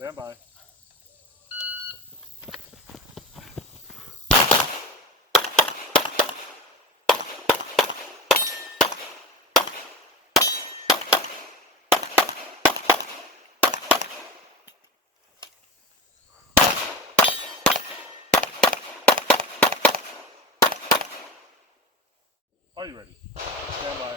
Stand by. Are you ready? Stand by.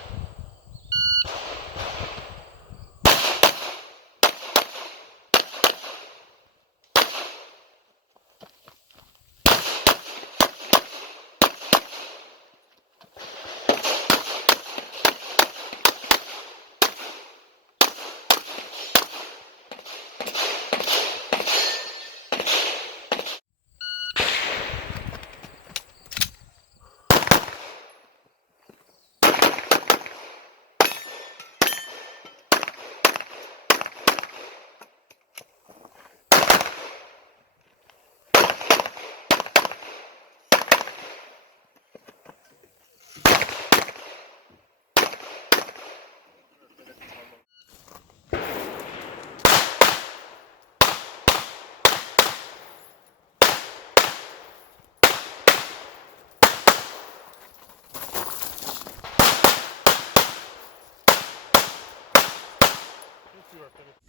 You are finished.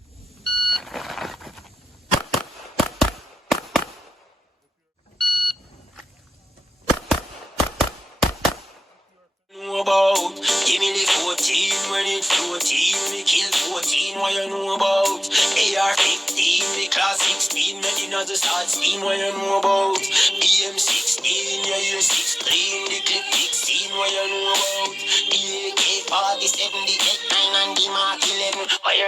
Know about? Give me the 14 when it's 14. Me kill 14. What you know about? AR-15, the class 16. Me in the start steam. What you know about? EM-16, yeah, you're 16. The clip 16. What you know about? EAK-47, the 8-9 and the Mark 11. What you